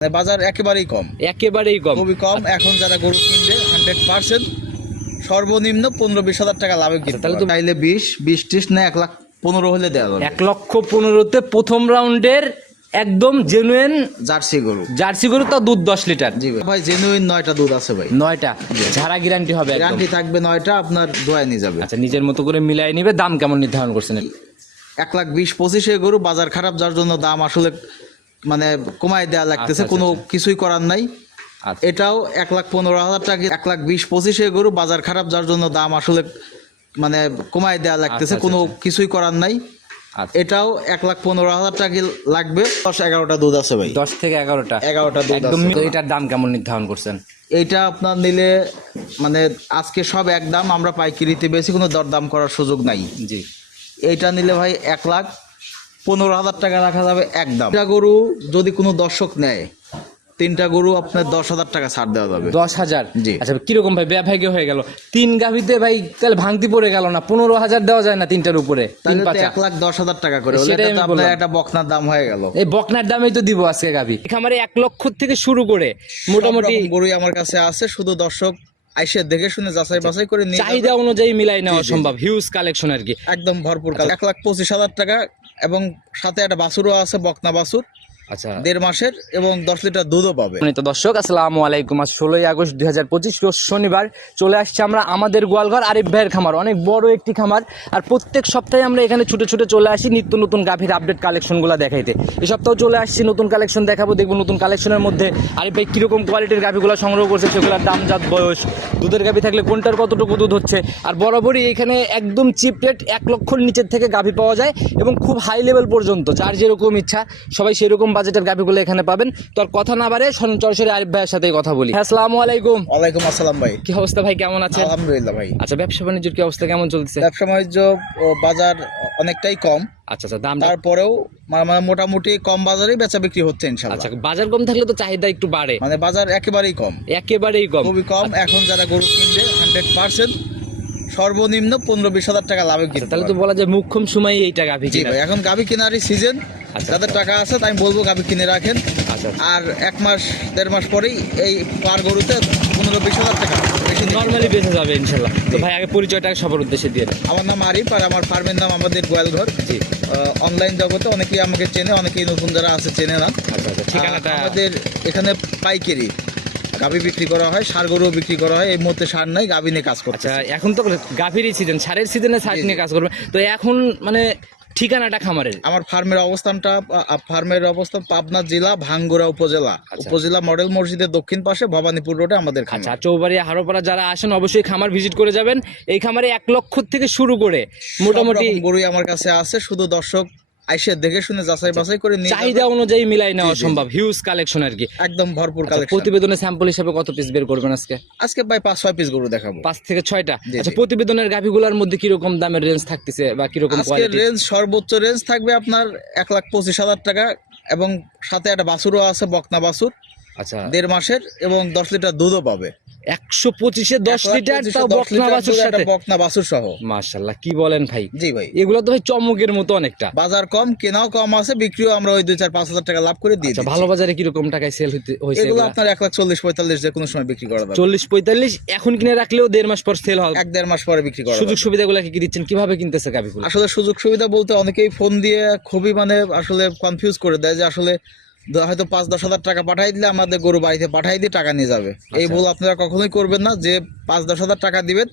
মানে বাজার একেবারেই কম। একেবারেই কম। খুবই কম। এখন যারা গরু কিনবে হান্ড্রেড পার্সেন্ট সর্বনিম্ন পনেরো বিশ হাজার টাকা লাভে কিনতে তাহলে তাহলে তো- চাইলে বিশ বিশ ত্রিশ না এক লাখ পনেরো হলে দেওয়া যাবে। এক লক্ষ পনেরোতে প্রথম রাউন্ডের একদম জেনুইন জার্সি গরু। জার্সি গরু তো দুধ দশ লিটার। জি ভাই জেনুইন নয়টা দুধ আছে ভাই। নয়টা? ঝাড়া গ্যারান্টি হবে গ্যারান্টি থাকবে নয়টা আপনার দোয়ায় নিয়ে যাবে। আচ্ছা নিজের মতো করে মিলাই নিবে দাম কেমন নির্ধারণ করছেন? এক লাখ বিশ পঁচিশে গরু বাজার খারাপ যার জন্য দাম আসলে মানে কমায় দেওয়া লাগতেছে আচ্ছা, কোনো আচ্ছা। কিছুই করার নাই। আচ্ছা। এটাও এক লাখ পনেরো হাজার টাকা এক লাখ বিশ পঁচিশে গরু বাজার খারাপ যার জন্য দাম আসলে মানে কমায় দেওয়া লাগতেছে আচ্ছা, কোনো আচ্ছা। কিছুই করার নাই। আচ্ছা। এটাও এক লাখ পনেরো হাজার টাকা লাগবে। দশ এগারোটা দুধ আছে ভাই। দশ থেকে এগারোটা। এগারোটা দুধ একদম এটার দাম কেমন নির্ধারণ করছেন? এইটা আপনার নিলে মানে আজকে সব একদম আমরা পাইকারিতে বেশি কোনো দরদাম করার সুযোগ নাই। জি। এইটা নিলে ভাই এক লাখ। পনেরো হাজার টাকা রাখা যাবে একদম তিনটা গরু যদি কোনো দর্শক নেয় তিনটা গরু আপনার দশ হাজার টাকা ছাড় দেওয়া যাবে। দশ হাজার? জি। আচ্ছা কীরকম ভাই? ব্যবহাগ্য হয়ে গেল। তিন গাভিতে ভাই তাহলে ভাঙতি পড়ে গেল না? পনেরো হাজার দেওয়া যায় না তিনটার উপরে? এক লাখ দশ হাজার টাকা করে। একটা বকনার দাম হয়ে গেল। এই বকনার দামেই তো দিব আজকে গাভি। খামারে এক লক্ষ থেকে শুরু করে মোটামুটি গরুই আমার কাছে আছে শুধু দর্শক আইসে দেখে শুনে যাচাই বাছাই করে নিয়ে চাহিদা অনুযায়ী মিলাই নেওয়া সম্ভব। হিউজ কালেকশন আর কি। একদম ভরপুর এক লাখ পঁচিশ হাজার টাকা এবং সাথে একটা বাসুরও আছে বকনা বাছুর আচ্ছা। দেড় মাসের এবং দশ লিটার দুধও পাবে। তো দর্শক আসসালামু আলাইকুম। আজ ষোলোই আগস্ট দুই হাজার পঁচিশ রোজ শনিবার চলে আসছে আমরা আমাদের গোয়ালঘর আরিফ ভাইয়ের খামার অনেক বড় একটি খামার। আর প্রত্যেক সপ্তাহে আমরা এখানে ছুটে ছুটে চলে আসি নিত্য নতুন গাভীর আপডেট কালেকশনগুলো দেখাইতে। এই সপ্তাহে চলে আসছি নতুন কালেকশন দেখাবো দেখব নতুন কালেকশনের মধ্যে আরিফ ভাই কীরকম কোয়ালিটির গাভীগুলো সংগ্রহ করছে সেগুলোর দাম জাত বয়স দুধের গাভী থাকলে কোনটার কতটুকু দুধ হচ্ছে। আর বরাবরই এখানে একদম চিপ রেট এক লক্ষর নিচের থেকে গাভী পাওয়া যায় এবং খুব হাই লেভেল পর্যন্ত যার যেরকম ইচ্ছা সবাই সেরকম বাজেটের গাভীগুলো এখানে পাবেন। তো আর কথা না বাড়ে সরাসরি আরিফ ভাইয়ের সাথে কথা বলি। হ্যাঁ, আসসালামু আলাইকুম। ওয়ালাইকুম আসসালাম ভাই। কি অবস্থা ভাই কেমন আছেন? আলহামদুলিল্লাহ ভাই। আচ্ছা ব্যবসা বাণিজ্যের কি অবস্থা কেমন চলছে? ব্যবসা বাণিজ্য বাজার অনেকটাই কম। আচ্ছা আচ্ছা দামটা তারপরেও মানে মোটামুটি কম বাজারেই বেচা বিক্রি হচ্ছে ইনশাল্লাহ। আচ্ছা বাজার কম থাকলে তো চাহিদা একটু বাড়ে। মানে বাজার একেবারেই কম। একেবারেই কম। খুবই কম। এখন যারা গরু কিনবে হান্ড্রেড পার্সেন্ট সর্বনিম্ন পনেরো বিশ হাজার টাকা লাভে আচ্ছা, কিনতে তাহলে তো বলা যায় মুখ্যম সময় জি কিনা এখন গাভি কেনারই সিজন আচ্ছা। যাদের টাকা আছে তাই আমি বলব গাভি কিনে রাখেন। আচ্ছা আর এক মাস দেড় মাস পরেই এই পার গরুতে পনেরো বিশ হাজার টাকা। নর্মালি বেঁচে যাবে ইনশাল্লাহ। তো ভাই আগে পরিচয়টা সবার উদ্দেশ্যে দিয়ে। আমার নাম আরিফ আর আমার ফার্মের নাম আমাদের গোয়ালঘর। জি। অনলাইন জগতে অনেকেই আমাকে চেনে অনেকেই নতুন যারা আছে চেনে না। আচ্ছা আচ্ছা ঠিকানাটা আমাদের এখানে পাইকারি। গাভি বিক্রি করা হয় সার গরুও বিক্রি করা হয়। এই মুহূর্তে সার নাই গাভি নিয়ে কাজ করছে আচ্ছা এখন তো গাভীরই সিজন সারের সিজনে সার নিয়ে কাজ করবে। তো এখন মানে ঠিকানাটা খামারের? আমার ফার্মের অবস্থানটা ফার্মের অবস্থান পাবনা জেলা ভাঙ্গুরা উপজেলা। আচ্ছা। উপজেলা মডেল মসজিদের দক্ষিণ পাশে ভবানীপুর রোডে আমাদের আচ্ছা চৌবাড়িয়া হারোপাড়া যারা আসেন অবশ্যই খামার ভিজিট করে যাবেন। এই খামারে এক লক্ষ থেকে শুরু করে মোটামুটি গরুই আমার কাছে আছে শুধু দর্শক আইসে দেখে শুনে যাচাই বাছাই করে নিয়ে চাহিদা অনুযায়ী মিলাই নেওয়া সম্ভব হিউজ কালেকশন আর কি। একদম ভরপুর আচ্ছা, কালেকশন প্রতিবেদনের স্যাম্পল হিসেবে কত পিস বের করবেন আজকে? আজকে প্রায় পাঁচ ছয় পিস গরু দেখাবো। পাঁচ থেকে ছয়টা? আচ্ছা প্রতিবেদনের গাভিগুলোর মধ্যে কীরকম দামের রেঞ্জ থাকতেছে বা কীরকম কোয়ালিটি রেঞ্জ সর্বোচ্চ রেঞ্জ থাকবে আপনার এক লাখ পঁচিশ হাজার টাকা এবং সাথে একটা বাসুরও আছে বকনা বাছুর। আচ্ছা। দেড় মাসের এবং দশ লিটার দুধও পাবে। একশো পঁচিশে দশ লিটার তাও বকনা বাছুর সাথে? বকনা বাছুর সহ। মাশাল্লাহ কি বলেন ভাই? জি ভাই। এগুলো তো ভাই চমকের মতো অনেকটা। বাজার কম কেনাও কম আছে বিক্রিও আমরা ওই দুই চার পাঁচ হাজার টাকা লাভ করে দিয়ে আচ্ছা ভালো বাজারে কীরকম টাকায় সেল হয়েছে এগুলো আপনার এক লাখ চল্লিশ পঁয়তাল্লিশ যে কোনো সময় বিক্রি করা যাবে। চল্লিশ পঁয়তাল্লিশ এখন কিনে রাখলেও দেড় মাস পর সেল হবে এক দেড় মাস পরে বিক্রি করা সুযোগ। সুবিধাগুলো কি দিচ্ছেন? কীভাবে কিনতেছে গাভিগুলো? আসলে সুযোগ সুবিধা বলতে অনেকেই ফোন দিয়ে খুবই মানে আসলে কনফিউজ করে দেয় যে আসলে হয়তো পাঁচ দশ হাজার টাকা পাঠাই দিলে আমাদের গরু বাড়িতে পাঠাই দিয়ে টাকা নিয়ে যাবে। এই আচ্ছা। ভুল আপনারা কখনোই করবেন না যে পাঁচ দশ হাজার টাকা দিবেন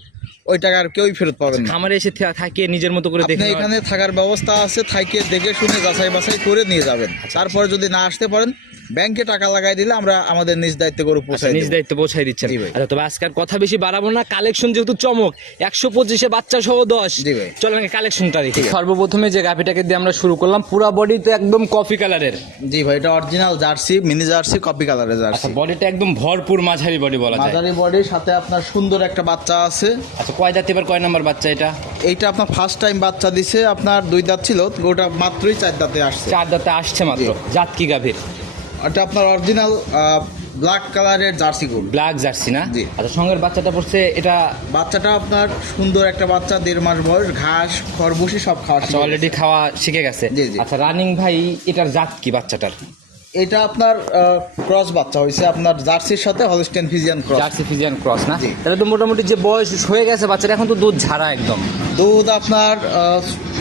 ওই টাকা আর কেউই ফেরত পাবেন আমার খামারে এসে থাকে থাকিয়ে নিজের মতো করে দেখেন দেখে এখানে থাকার ব্যবস্থা আছে থাকে দেখে শুনে যাচাই বাছাই করে নিয়ে যাবেন। আচ্ছা, তারপরে যদি না আসতে পারেন ব্যাংকে টাকা লাগাই দিলে আমরা আমাদের নিজ দায়িত্ব গরু আচ্ছা, পৌঁছাই নিজ। দায়িত্ব পৌঁছাই দিচ্ছেন। ভাই। আচ্ছা তবে আজকাল কথা বেশি বাড়াবো না কালেকশন যেহেতু চমক একশো পঁচিশে বাচ্চা সহ দশ। চলেন কালেকশনটা দেখি। সর্বপ্রথমে যে গাভিটাকে দিয়ে আমরা শুরু করলাম পুরা বডি তো একদম কফি কালারের জি ভাই এটা original jersey mini jersey copy কালারের আচ্ছা জার্সি। বডিটা একদম ভরপুর মাঝারি বডি বলা যায়। মাঝারি বডির সাথে আপনার সুন্দর একটা বাচ্চা আছে। আচ্ছা কয় দাঁত এবার কয় নাম্বার বাচ্চা এটা? এইটা আপনার ফার্স্ট টাইম বাচ্চা দিছে আপনার দুই দাঁত ছিল ওটা মাত্রই চার দাঁতে আসছে। চার দাঁতে আসছে মাত্র। জাত কি গাভীর? এটা আপনার অরিজিনাল ব্ল্যাক কালারের জার্সি গরু ব্ল্যাক জার্সি না জি। আচ্ছা সঙ্গের বাচ্চাটা পড়ছে এটা বাচ্চাটা আপনার সুন্দর একটা বাচ্চা দেড় মাস বয়স ঘাস খরবুশি সব খাওয়া আচ্ছা অলরেডি খাওয়া শিখে গেছে। আচ্ছা রানিং ভাই এটার জাত কি বাচ্চাটার। এটা আপনার ক্রস বাচ্চা হয়েছে আপনার জার্সির সাথে Holstein Friesian cross jersey Friesian cross না? জি। তাহলে তো মোটামুটি যে বয়স হয়ে গেছে বাচ্চারা এখন তো দুধ ঝাড়া একদম। দুধ আপনার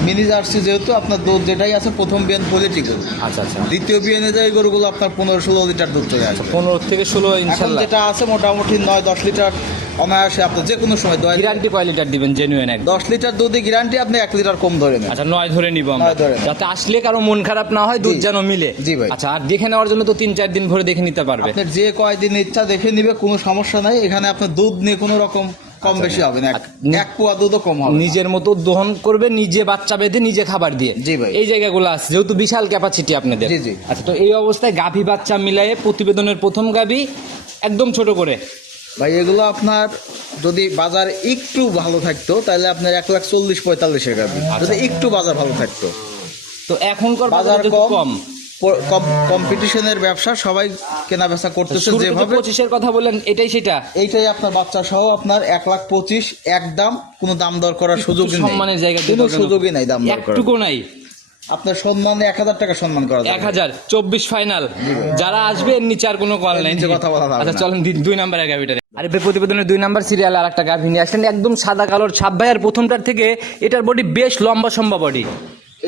মিনি জার্সি যেহেতু আপনার দুধ যেটাই আছে প্রথম বিয়ান গরু আচ্ছা আচ্ছা। দ্বিতীয় বিয়ানে যে গরুগুলো আপনার পনেরো ষোলো লিটার দুধ চলে আসবে। পনেরো থেকে ষোলো এখন ইনশাল্লাহ। যেটা আছে মোটামুটি নয় দশ লিটার অনায়াসে আপনি যে কোনো সময় দশ গ্যারান্টি কয় লিটার দিবেন? জেনুইন এক। দশ লিটার দুধে গ্যারান্টি আপনি এক লিটার কম ধরে নেন। আচ্ছা নয় ধরে নিব আমরা। ধরে যাতে আসলে কারও মন খারাপ না হয় দুধ যেন মিলে। জি ভাই। আচ্ছা আর দেখে নেওয়ার জন্য তো তিন চার দিন ভরে দেখে নিতে পারবে। আপনার যে কয়দিন ইচ্ছা দেখে নিবে কোনো সমস্যা নাই। এখানে আপনার দুধ নিয়ে কোনো রকম কম বেশি হবে না। এক- আচ্ছা। এক পোয়া দুধও কম হবে নিজের মতো দহন করবে নিজে বাচ্চা বেঁধে নিজে খাবার দিয়ে। জি ভাই। এই জায়গাগুলো আছে যেহেতু বিশাল ক্যাপাসিটি আপনাদের। জি, জি। আচ্ছা তো এই অবস্থায় গাভী বাচ্চা মিলায়ে প্রতিবেদনের প্রথম গাভী একদম ছোট করে। ভাই এগুলো আপনার যদি বাজার একটু ভালো থাকতো তাহলে আপনার এক লাখ চল্লিশ পঁয়তাল্লিশের গাবি আচ্ছা। যদি একটু বাজার ভালো থাকতো। তো এখনকার বাজার কম কম। কম্পিটিশনের ব্যবসা সবাই কেনা বেচা করতেছে যেভাবে। পঁচিশের কথা বললেন এটাই সেটা। এইটাই আপনার বাচ্চা সহ আপনার এক লাখ পঁচিশ একদম কোনো দাম দর করার সুযোগ নেই। সম্মানের জায়গা সুযোগই নাই দাম একটুকু নাই। আপনার সম্মানে এক হাজার টাকা সম্মান করা এক হাজার চব্বিশ ফাইনাল যারা আসবে এর নিচে আর কোনো কল নেই কথা বলা আচ্ছা চলেন দুই নাম্বারের গাভিটা আরে ভাই প্রতিবেদনের দুই নাম্বার সিরিয়াল আর একটা গাভি নিয়ে আসলেন। একদম সাদা কালোর ছাপ ভাইয়ার আর প্রথমটার থেকে এটার বডি বেশ লম্বা সম্ভব বডি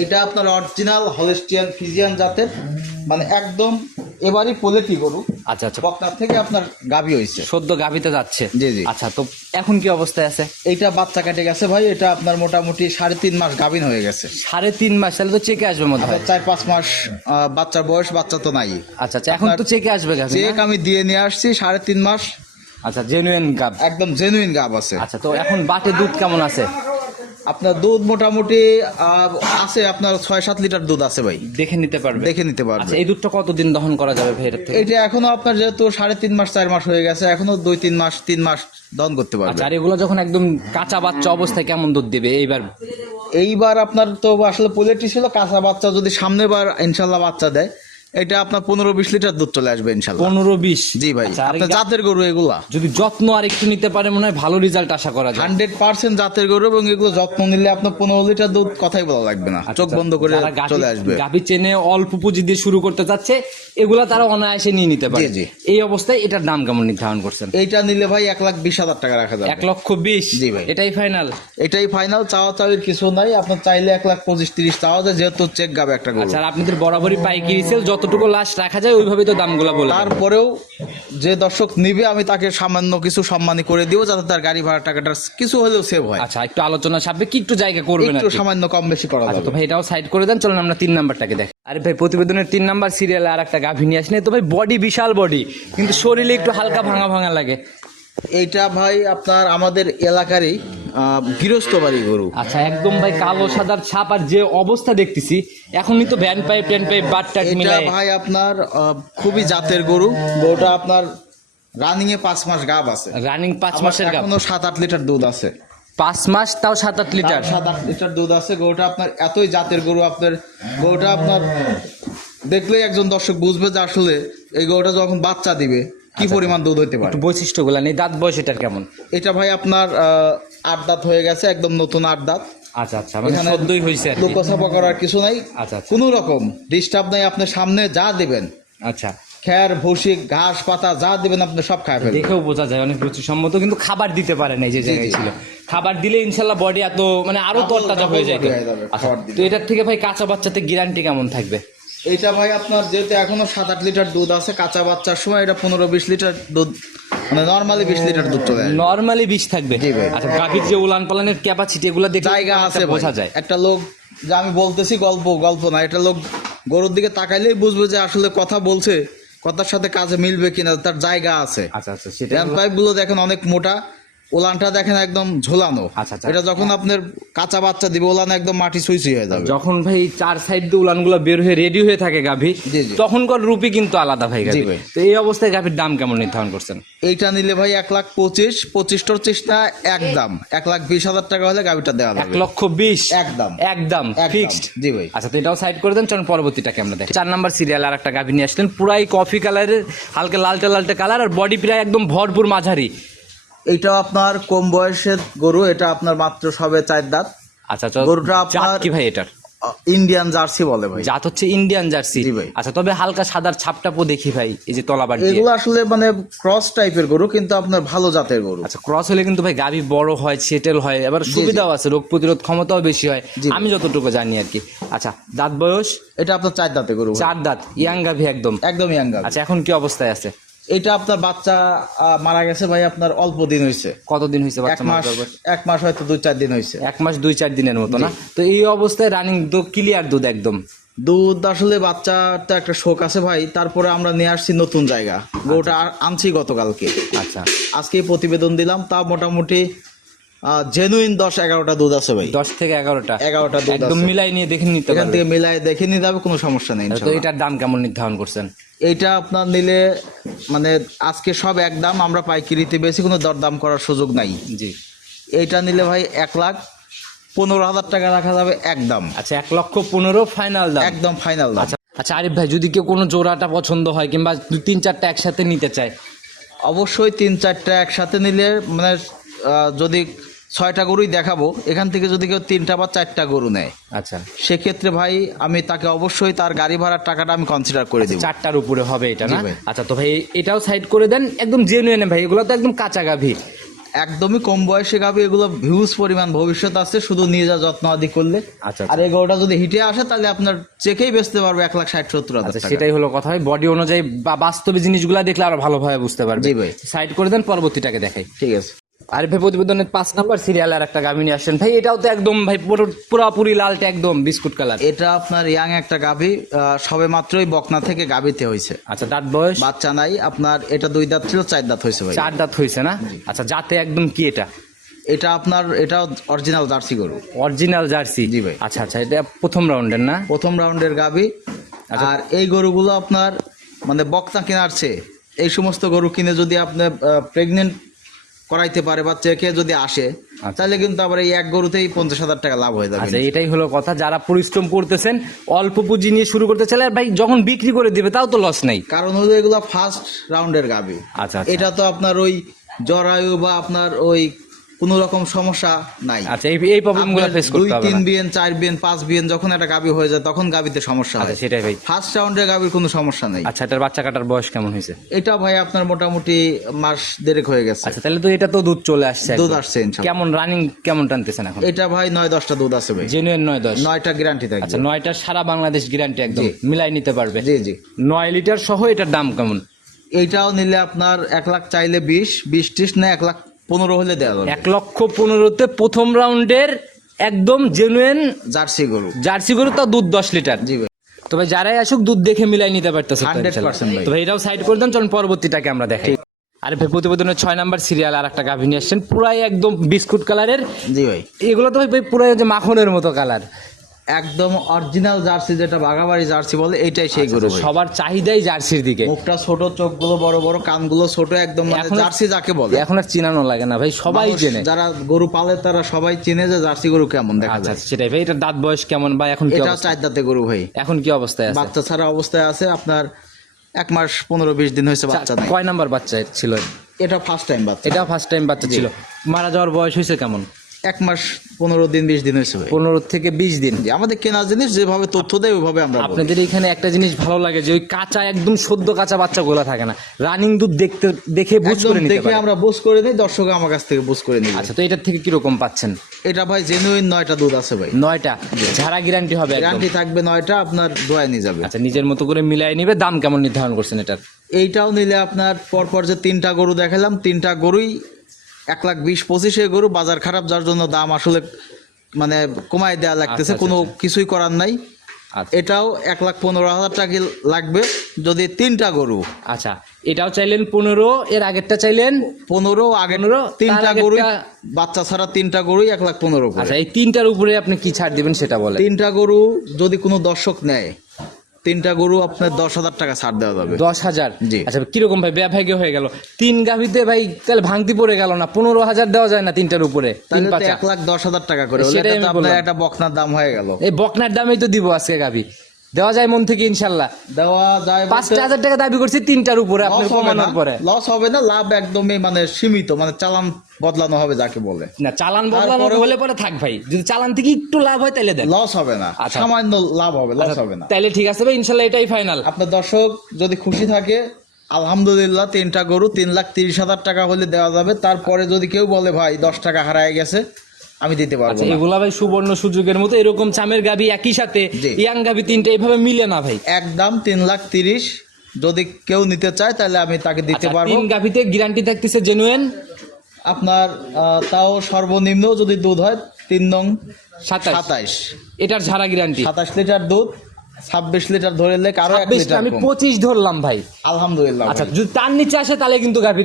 এটা আপনার অরিজিনাল হলেস্টিয়ান ফিজিয়ান জাতের মানে একদম এবারই পোলেটি গরু। আচ্ছা আচ্ছা। বকনার থেকে আপনার গাভী হয়েছে। সদ্য গাভিতে যাচ্ছে? জি, জি। আচ্ছা তো এখন কি অবস্থায় আছে? এইটা বাচ্চা কেটে গেছে ভাই এটা আপনার মোটামুটি সাড়ে তিন মাস গাভিন হয়ে গেছে। সাড়ে তিন মাস তাহলে তো চেকে আসবে মনে হয়। চার পাঁচ মাস বাচ্চার বয়স বাচ্চা তো নাই। আচ্ছা আচ্ছা এখন তো চেকে আসবে চেক আমি দিয়ে নিয়ে আসছি সাড়ে তিন মাস। আচ্ছা জেনুইন গাব একদম জেনুইন গাব আছে। আচ্ছা তো এখন বাটে দুধ কেমন আছে? আপনার দুধ মোটামুটি আছে আপনার ছয় সাত লিটার দুধ আছে ভাই। দেখে নিতে পারবে। দেখে নিতে পারবে। আচ্ছা এই দুধটা কতদিন দহন করা যাবে ভাই থেকে? এটা এখনও আপনার যেহেতু সাড়ে তিন মাস চার মাস হয়ে গেছে এখনও দুই তিন মাস তিন মাস দহন করতে পারবে। আচ্ছা আর এগুলো যখন একদম কাঁচা বাচ্চা অবস্থায় কেমন দুধ দেবে? এইবার এইবার আপনার তো আসলে পোলেটি ছিল কাঁচা বাচ্চা যদি সামনে বার ইনশাল্লাহ বাচ্চা দেয়। এটা আপনার পনেরো বিশ লিটার দুধ চলে আসবে ইনশাল্লাহ। পনেরো বিশ। জি ভাই আচ্ছা, আপনার জাতের গরু এগুলা? যদি যত্ন আর একটু নিতে পারে মনে হয় ভালো রেজাল্ট আশা করা যায়। হান্ড্রেড পার্সেন্ট জাতের গরু এবং এগুলো যত্ন নিলে আপনার পনেরো লিটার দুধ কথাই বলা লাগবে না। চোখ বন্ধ করে আচ্ছা, গাভী- চলে আসবে। গাভী চেনে অল্প পুঁজি দিয়ে শুরু করতে চাচ্ছে এগুলা তারা অনায়াসে নিয়ে নিতে পারে। জি। এই অবস্থায় এটার দাম কেমন নির্ধারণ করছেন? এইটা নিলে ভাই এক লাখ বিশ হাজার টাকা রাখা যাবে। এক লক্ষ বিশ? জি ভাই। এটাই ফাইনাল এটাই ফাইনাল চাওয়া চাওয়ির কিছু নাই। আপনার চাইলে এক লাখ পঁচিশ তিরিশ চাওয়া যায় যেহেতু চেক গাবে একটা গরু। আচ্ছা আপনাদের বরাবরই পাইকারি সেল যতটুকু লাশ রাখা যায় ওইভাবেই তো দামগুলো বলে তারপরেও যে দর্শক নিবে আমি তাকে সামান্য কিছু সম্মানী করে দিব যাতে তার গাড়ি ভাড়া টাকাটা কিছু হলেও সেভ হয়। আচ্ছা একটু আলোচনা সাপে কি একটু জায়গা করবেন একটু সামান্য কম বেশি করা আচ্ছা তো যাবে ভাই এটাও সাইড করে দেন চলুন আমরা তিন নাম্বারটাকে দেখ। আরে ভাই প্রতিবেদনের তিন নাম্বার সিরিয়ালে আর একটা গাভী নিয়ে আসলে তো ভাই বডি বিশাল বডি কিন্তু শরীরে একটু হালকা ভাঙা ভাঙা লাগে। এইটা ভাই আপনার আমাদের এলাকারই গৃহস্থ বাড়ি গরু। আচ্ছা একদম ভাই কালো সাদার ছাপ আর যে অবস্থা দেখতেছি এখনই তো ভ্যান পাইপ ট্যান পাইপ বাট টাট এটা ভাই আপনার খুবই জাতের গরু। গরুটা আপনার রানিং এ পাঁচ মাস গাব আছে। রানিং পাঁচ মাসের এখনও সাত আট লিটার দুধ আছে। পাঁচ মাস তাও সাত আট লিটার? সাত আট লিটার দুধ আছে। গরুটা আপনার এতই জাতের গরু আপনার গরুটা আপনার দেখলেই একজন দর্শক বুঝবে যে আসলে এই গরুটা যখন বাচ্চা দিবে কি পরিমাণ দুধ হইতে পারে? বৈশিষ্ট্যগুলো নেই। দাঁত বয়স এটার কেমন? এটা ভাই আপনার আট দাঁত হয়ে গেছে একদম নতুন আট দাঁত। আচ্ছা আচ্ছা মানে সদ্যই হয়েছে লোকসাপা করার কিছু নাই। আচ্ছা আচ্ছা। কোনো রকম ডিস্টার্ব নাই আপনার সামনে যা দিবেন। আচ্ছা। খ্যার ভুসি ঘাস পাতা যা দিবেন আপনি সব খায় ফেলবেন। দেখেও বোঝা যায় অনেক কিন্তু খাবার দিতে পারে না এই যে জায়গায় ছিল। খাবার দিলে ইনশাল্লাহ বডি এত মানে আরও তরতাজা হয়ে যায় আচ্ছা তো এটার থেকে ভাই কাঁচা বাচ্চাতে গ্যারান্টি কেমন থাকবে? এইটা ভাই আপনার যেহেতু এখনও সাত আট লিটার দুধ আছে কাঁচা বাচ্চার সময় এটা পনেরো বিশ লিটার দুধ মানে নর্মালি বিশ লিটার দুধ চলে নর্মালি বিষ থাকবে। জি ভাই। আচ্ছা গাভীর যে উলান পালানের ক্যাপাসিটি এগুলো দেখে জায়গা আছে বোঝা যায়। একটা লোক যে আমি বলতেছি গল্প গল্প না এটা লোক গরুর দিকে তাকাইলেই বুঝবে যে আসলে কথা বলছে কথার সাথে কাজে মিলবে কিনা তার জায়গা আছে। আচ্ছা আচ্ছা সেটা র্যাম পাইপগুলো দেখেন অনেক মোটা ওলানটা দেখেন একদম ঝোলানো। আচ্ছা, আচ্ছা। এটা যখন আপনার কাঁচা বাচ্চা দিবে ওলান একদম মাটি সুই সুই হয়ে যাবে। যখন ভাই চার সাইড দিয়ে উলানগুলো বের হয়ে রেডি হয়ে থাকে গাভী। তখনকার রূপই কিন্তু আলাদা ভাই গাভী। তো এই অবস্থায় গাভীর দাম কেমন নির্ধারণ করছেন? এইটা নিলে ভাই এক লাখ পঁচিশ পঁচিশ টচিশ না একদম এক লাখ বিশ হাজার টাকা হলে গাড়িটা দেওয়া এক লক্ষ বিশ? একদম একদম একদম। ফিক্সড জি ভাই। আচ্ছা তো এটাও সাইড করে দেন চলুন পরবর্তীটাকে আমরা দেখি। চার নাম্বার সিরিয়াল আর একটা গাভী নিয়ে আসলেন পুরাই কফি কালারের হালকা লালটে লালটে কালার আর বডি প্রায় একদম ভরপুর মাঝারি। এইটা আপনার কম বয়সের গরু এটা আপনার মাত্র সবে চার দাঁত। আচ্ছা গরুটা আপনার- কি ভাই এটার? ইন্ডিয়ান জার্সি বলে ভাই। জাত হচ্ছে ইন্ডিয়ান জার্সি ভাই। আচ্ছা তবে হালকা সাদার ছাপটাপও দেখি ভাই এই যে তলাবার দিয়ে। এগুলো আসলে মানে ক্রস টাইপের গরু কিন্তু আপনার ভালো জাতের গরু। আচ্ছা ক্রস হলে কিন্তু ভাই গাভি বড় হয় সেটেল হয় এবার সুবিধাও আছে রোগ প্রতিরোধ ক্ষমতাও বেশি হয়। আমি যতটুকু জানি আর কি। আচ্ছা দাঁত বয়স? এটা আপনার চার দাঁতে গরু চার দাঁত ইয়াং গাভি একদম। একদম ইয়াং। আচ্ছা এখন কি অবস্থায় আছে? এটা আপনার বাচ্চা মারা গেছে ভাই আপনার অল্প দিন হয়েছে কতদিন হয়েছে এক বাচ্চা মাস মারা এক মাস হয়তো দুই চার দিন হয়েছে এক মাস দুই চার দিনের মতো না? তো এই অবস্থায় রানিং দুধ ক্লিয়ার দুধ একদম? দুধ আসলে বাচ্চাটা একটা শোক আছে ভাই তারপরে আমরা নিয়ে আসছি নতুন জায়গা। গোটা আনছি গতকালকে। আচ্ছা। আজকে প্রতিবেদন দিলাম তা মোটামুটি জেনুইন দশ এগারোটা দুধ আছে ভাই। দশ থেকে এগারোটা। এগারোটা দুধ একদম মিলাই নিয়ে দেখে নিতে এখান থেকে মিলাই দেখে নিতে হবে কোনো সমস্যা নেই তো এটার দাম কেমন নির্ধারণ করছেন? এইটা আপনার নিলে মানে আজকে সব একদম আমরা পাইকারিতে বেশি কোনো দরদাম করার সুযোগ নাই। জি। এইটা নিলে ভাই এক লাখ পনেরো হাজার টাকা রাখা যাবে একদম আচ্ছা এক লক্ষ পনেরো ফাইনাল দাম। একদম ফাইনাল দাম। আচ্ছা আচ্ছা আরিফ ভাই যদি কেউ কোনো জোড়াটা পছন্দ হয় কিংবা দুই তিন চারটা একসাথে নিতে চায়? অবশ্যই তিন চারটা একসাথে নিলে মানে যদি ছয়টা গরুই দেখাবো এখান থেকে যদি কেউ তিনটা বা চারটা গরু নেয় আচ্ছা। সেক্ষেত্রে ভাই আমি তাকে অবশ্যই তার গাড়ি ভাড়ার টাকাটা আমি কনসিডার করে দেবো। চারটার উপরে হবে এটা না? আচ্ছা তো ভাই এটাও সাইড করে দেন একদম জেনুইন ভাই এগুলো তো একদম কাঁচা গাভি। একদমই কম বয়সে গাবি এগুলো ভিউজ পরিমাণ ভবিষ্যৎ আছে শুধু নিয়ে যা যত্ন আদি করলে। আচ্ছা, আর এই গরুটা যদি হিটে আসে তাহলে আপনার চেকেই বেচতে পারবে এক লাখ ষাট সত্তর হাজার আচ্ছা সেটাই হলো কথা হয়। বডি অনুযায়ী বা বাস্তবে জিনিসগুলো দেখলে আরও ভালোভাবে বুঝতে পারবে। ভাই। সাইড করে দেন পরবর্তীটাকে দেখাই। ঠিক আছে। আর ভাই প্রতিবেদনের পাঁচ নাম্বার সিরিয়াল আর একটা গাভি নিয়ে আসেন। ভাই এটাও তো একদম ভাই পুরো- পুরাপুরি লালটা একদম বিস্কুট কালার এটা আপনার ইয়াং একটা গাভি সবে মাত্রই বকনা থেকে গাভিতে হয়েছে। আচ্ছা দাঁত বয়স? বাচ্চা নাই আপনার এটা দুই দাঁত ছিল চার দাঁত হয়েছে ভাই। চার দাঁত হয়েছে না? আচ্ছা যাতে একদম কি এটা? এটা আপনার এটা অরিজিনাল জার্সি গরু। Original jersey? জি ভাই। আচ্ছা আচ্ছা এটা প্রথম রাউন্ডের না? প্রথম রাউন্ডের গাভি। আচ্ছা। আর এই গরুগুলো আপনার মানে বকনা কেনার চেয়ে এই সমস্ত গরু কিনে যদি আপনি প্রেগনেন্ট করাইতে পারে বা চেকে যদি আসে আচ্ছা। তাহলে কিন্তু আবার এই এক গরুতেই পঞ্চাশ হাজার টাকা লাভ হয়ে যাবে আচ্ছা এটাই হলো কথা যারা পরিশ্রম করতেছেন অল্প পুঁজি নিয়ে শুরু করতে চাইলে আর ভাই যখন বিক্রি করে দিবে তাও তো লস নেই কারণ হলো এগুলো ফার্স্ট রাউন্ডের গাভি আচ্ছা আচ্ছা। এটা তো আপনার ওই জরায়ু বা আপনার ওই কোনো রকম সমস্যা নাই। আচ্ছা এই এই প্রবলেমগুলো আপনার ফেস করতে হবে দুই তিন বিএন চার বিএন পাঁচ বিএন যখন একটা গাভি হয়ে যায় তখন গাভিতে সমস্যা আচ্ছা হয় সেটাই ভাই। ফার্স্ট রাউন্ডের গাভির কোনো সমস্যা নেই। আচ্ছা এটার বাচ্চা কাটার বয়স কেমন হয়েছে? এটা ভাই আপনার মোটামুটি মাস দেড়েক হয়ে গেছে। আচ্ছা তাহলে তো এটা তো দুধ চলে আসছে দুধ আসছে। কেমন রানিং কেমন টানতেছেন এখন? এটা ভাই নয় দশটা দুধ আছে ভাই। জেনুইন নয় দশ নয়টা গ্যারান্টি থাকে আচ্ছা নয়টার সারা বাংলাদেশ গ্যারান্টি একদম। মিলাই নিতে পারবে। জি জি। নয় লিটার সহ এটার দাম কেমন? এইটাও নিলে আপনার এক লাখ চাইলে বিশ বিশ ত্রিশ না এক লাখ পনেরো হলে দেওয়া যাবে এক লক্ষ পনেরোতে প্রথম রাউন্ডের একদম জেনুইন জার্সি গরু। জার্সি গরু তো দুধ দশ লিটার। জি ভাই। তবে যারাই আসুক দুধ দেখে মিলাই নিতে পারতেছে তো 100% ভাই। এটাও সাইড করে দেন চলুন পরবর্তীটাকে আমরা দেখাই আরে ভাই প্রতিবেদনের ছয় নাম্বার সিরিয়াল আর একটা গাভী নিয়ে আসছেন পুরাই একদম বিস্কুট কালারের জি ভাই। এগুলো তো ভাই পুরাই যে মাখনের মতো কালার একদম অরিজিনাল জার্সি যেটা বাঘাবাড়ি জার্সি বলে এটাই সেই গরু সবার চাহিদাই জার্সির দিকে। মুখটা ছোট চোখগুলো বড় বড় কানগুলো ছোট একদম মানে জার্সি যাকে বলে। এখন আর চিনানো লাগে না ভাই সবাই জেনে যারা গরু পালে তারা সবাই চিনে যে জার্সি গরু কেমন দেখা আচ্ছা যায়। সেটাই ভাই এটা দাঁত বয়স কেমন বা এখন কি এটা অবস্থা? চার দাঁতে গরু ভাই। এখন কি অবস্থায় আছে? বাচ্চা ছাড়া অবস্থায় আছে আপনার এক মাস পনেরো বিশ দিন হয়েছে বাচ্চা কয় নাম্বার বাচ্চা ছিল? এটা ফার্স্ট টাইম বাচ্চা। এটা ফার্স্ট টাইম বাচ্চা ছিল। মারা যাওয়ার বয়স হয়েছে কেমন? এক মাস পনেরো দিন বিশ দিন হয়েছে পনেরো থেকে বিশ দিন। আমাদের কেনা জিনিস যেভাবে তথ্য দেয় ওইভাবে আমরা। আপনাদের এখানে একটা জিনিস ভালো লাগে যে ওই কাঁচা একদম সদ্য কাঁচা বাচ্চাগুলো থাকে না। রানিং দুধ দেখতে দেখে বুঝ করে নিতে দেখে আমরা বুঝ করে নিই দর্শক আমার কাছ থেকে বুঝ করে নিই আচ্ছা তো এটার থেকে কীরকম পাচ্ছেন? এটা ভাই জেনুইন নয়টা দুধ আছে ভাই। নয়টা? ঝাড়া গ্যারান্টি হবে গ্যারান্টি থাকবে নয়টা আপনার দোয়ায় নিয়ে যাবে। আচ্ছা নিজের মতো করে মিলাই নিবে দাম কেমন নির্ধারণ করছেন এটার? এইটাও নিলে আপনার পরপর যে তিনটা গরু দেখালাম তিনটা গরুই এক লাখ বিশ পঁচিশে গরু বাজার খারাপ যার জন্য দাম আসলে মানে কমায় দেওয়া লাগতেছে আচ্ছা, কোনো কিছুই করার নাই। আচ্ছা। এটাও এক লাখ পনেরো হাজার টাকা লাগবে যদি তিনটা গরু। আচ্ছা এটাও চাইলেন পনেরো এর আগেরটা চাইলেন পনেরো আগে তিনটা গরু বাচ্চা ছাড়া তিনটা গরুই এক লাখ পনেরো আচ্ছা এই তিনটার উপরে আপনি কি ছাড় দিবেন সেটা বলেন। তিনটা গরু যদি কোনো দর্শক নেয় তিনটা গরু আপনার দশ হাজার টাকা ছাড় দেওয়া যাবে। দশ হাজার? জি। আচ্ছা কীরকম ভাই? ব্যাভাগে হয়ে গেল। তিন গাভিতে ভাই তাহলে ভাঙতি পড়ে গেল না? পনেরো হাজার দেওয়া যায় না তিনটার উপরে। এক লাখ দশ হাজার টাকা করে সেটাই। একটা বকনার দাম হয়ে গেল। এই বকনার দামেই তো দিব আজকে গাভি। দেওয়া যায় মন থেকে ইনশাল্লাহ দেওয়া যায় পাঁচটা হাজার টাকা দাবি করছি তিনটার উপরে আপনার কমানোর পরে। লস হবে না লাভ একদমই মানে সীমিত মানে চালান বদলানো হবে যাকে বলে। না চালান বদলানো হলে পরে থাক ভাই। যদি চালান থেকে একটু লাভ হয় তাহলে দেন। লস হবে না আচ্ছা। সামান্য লাভ হবে লস হবে না। তাহলে ঠিক আছে ভাই ইনশাল্লাহ এটাই ফাইনাল আপনার দর্শক যদি খুশি থাকে আলহামদুলিল্লাহ তিনটা গরু তিন লাখ তিরিশ হাজার টাকা হলে দেওয়া যাবে। তারপরে যদি কেউ বলে ভাই দশ টাকা হারায় গেছে আমি দিতে পারব আচ্ছা না। এগুলা ভাই সুবর্ণ সুযোগের মতো এরকম চামের গাবি একই সাথে। ইয়াং গাবি তিনটা এইভাবে মিলে না ভাই। একদম তিন লাখ তিরিশ। যদি কেউ নিতে চায় তাহলে আমি তাকে দিতে আচ্ছা, পারব। তিন গাভিতে গ্যারান্টি থাকতেছে জেনুয়েন আপনার তাও সর্বনিম্ন যদি দুধ হয় তিন নং সাতাশ। সাতাইশ এটার ঝাড়া গ্যারান্টি সাতাশ লিটার দুধ। ছাব্বিশ লিটার ধরলে কারও আমি পঁচিশ ধরলাম ভাই। আলহামদুলিল্লাহ আচ্ছা যদি তার নিচে আসে তাহলে কিন্তু গাভি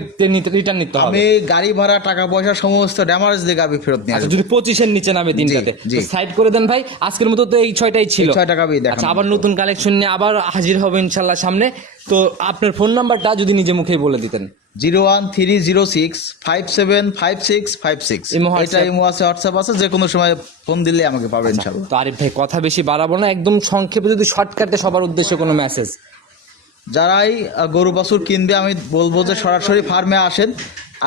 রিটার্ন নিতে হবে। আমি গাড়ি ভাড়া টাকা পয়সা সমস্ত ড্যামারেজ দিয়ে গাভি ফেরত নিয়ে আচ্ছা যদি পঁচিশের নিচে নামে তিনটাতে সাইড করে দেন ভাই আজকের মতো তো এই ছয়টাই ছিল। ছয় টাকা গাবি আচ্ছা আবার নতুন কালেকশন নিয়ে আবার হাজির হবে ইনশাল্লাহ সামনে। তো আপনার ফোন নাম্বারটা যদি নিজে মুখেই বলে দিতেন। Zero one three zero six five seven five six five six. Imo এটা? ইমো আছে হোয়াটসঅ্যাপ আছে যে কোনো সময় ফোন দিলে আমাকে পাবেন ইনশাল্লাহ তো আরিফ ভাই কথা বেশি বাড়াবো না একদম সংক্ষেপে যদি শর্টকাটে সবার উদ্দেশ্যে কোনো মেসেজ যারাই গরু বাছুর কিনবে আমি বলব যে সরাসরি ফার্মে আসেন।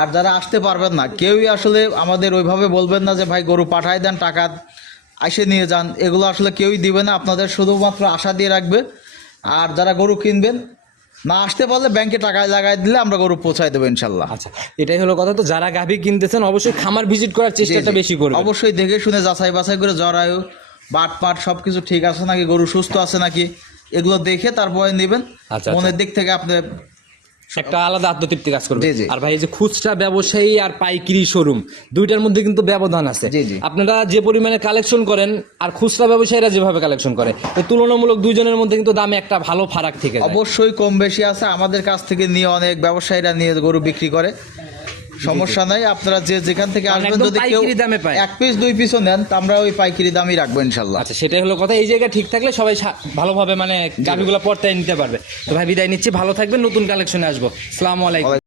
আর যারা আসতে পারবেন না কেউই আসলে আমাদের ওইভাবে বলবেন না যে ভাই গরু পাঠায় দেন টাকা এসে নিয়ে যান। এগুলো আসলে কেউই দিবে না আপনাদের শুধুমাত্র আশা দিয়ে রাখবে। আর যারা গরু কিনবেন না আসতে পারলে ব্যাংকে টাকায় লাগাই দিলে আমরা গরু পৌঁছায় দেবো ইনশাল্লাহ। আচ্ছা এটাই হলো কথা তো যারা গাভী কিনতেছেন অবশ্যই খামার ভিজিট করার চেষ্টাটা বেশি করবে অবশ্যই দেখে শুনে যাচাই বাছাই করে জরায়ু বাট পাট সবকিছু ঠিক আছে নাকি গরু সুস্থ আছে নাকি এগুলো দেখে তারপরে নেবেন। আচ্ছা, মনের দিক থেকে আপনি একটা আলাদা আত্মতৃপ্তি কাজ করবে। আর ভাই এই যে খুচরা ব্যবসায়ী আর পাইকারি শোরুম দুইটার মধ্যে কিন্তু ব্যবধান আছে। আপনারা যে পরিমাণে কালেকশন করেন আর খুচরা ব্যবসায়ীরা যেভাবে কালেকশন করে তুলনামূলক দুইজনের মধ্যে কিন্তু দামে একটা ভালো ফারাক থেকে অবশ্যই কম বেশি আছে। আমাদের কাছ থেকে নিয়ে অনেক ব্যবসায়ীরা নিয়ে গরু বিক্রি করে। সমস্যা নাই আপনারা যে যেখান থেকে আসবেন যদি কেউ দামে পায়। এক পিস দুই পিসও নেন তা আমরা ওই পাইকারি দামই রাখব ইনশাল্লাহ। আচ্ছা সেটাই হলো কথা এই জায়গা ঠিক থাকলে সবাই ভালোভাবে মানে গাভিগুলো পর্তায় নিতে পারবে। তো ভাই বিদায় নিচ্ছি ভালো থাকবেন নতুন কালেকশনে আসব। সালামু আলাইকুম।